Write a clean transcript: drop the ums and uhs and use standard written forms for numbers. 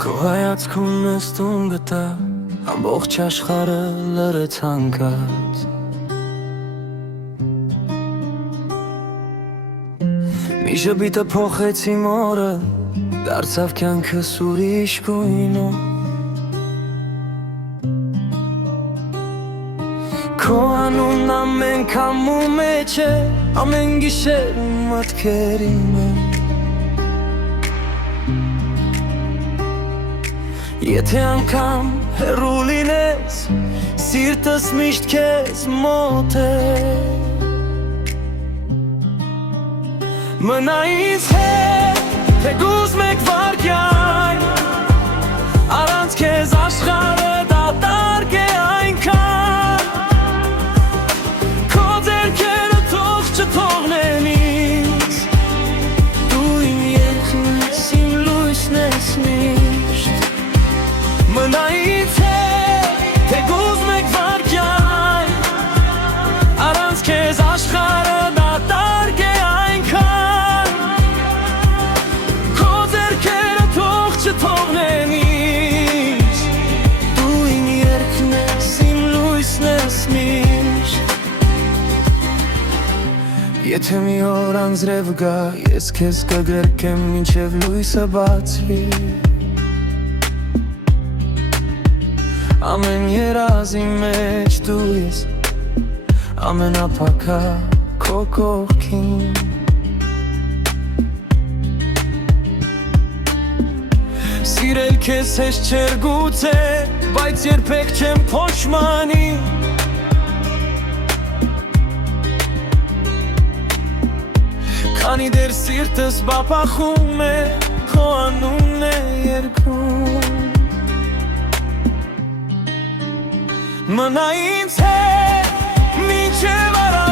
Քո հայացքում ես տուն գտա ամբողջ աշխարհը լրեց հանկարծ Մի ժպիտը փոխեց իմ օրը դարձավ կյանքս ուրիշ գույնով Քո անունն ամեն քամու մեջ է ամեն գիշեր մտքերի մեջ Եթե անգամ հեռու լինես, սիրտս միշտ քեզ մոտ է Մնա ինձ հետ, թեկուզ մեկ վայրկյան Առանց քեզ աշխարհը դատարկ է այնքան Քո ձեռքերը թող չթողնեն ինձ Դու իմ երգն ես, իմ լույսն ես միշտ Մնա ինձ հետ, թեկուզ մեկ վայրկյան Առանց քեզ աշխարհը դատարկ է այնքան Քո ձեռքերը թող չթողնեն ինձ Դու իմ երգն ես, իմ լույսն ես միշտ Եթե մի օր անձրև գա, ես քեզ կգրկեմ մինչև լույսը բացվի Ամեն երազի մեջ դու ես ամենափակա քո կողքին Սիրել քեզ հեշտ չէր գուցե, բայց երբեք չեմ փոշմանի Քանի դեռ սիրտս բապախում է, քո անունն է երգում Մնա ինձ հետ, մինչև առավոտ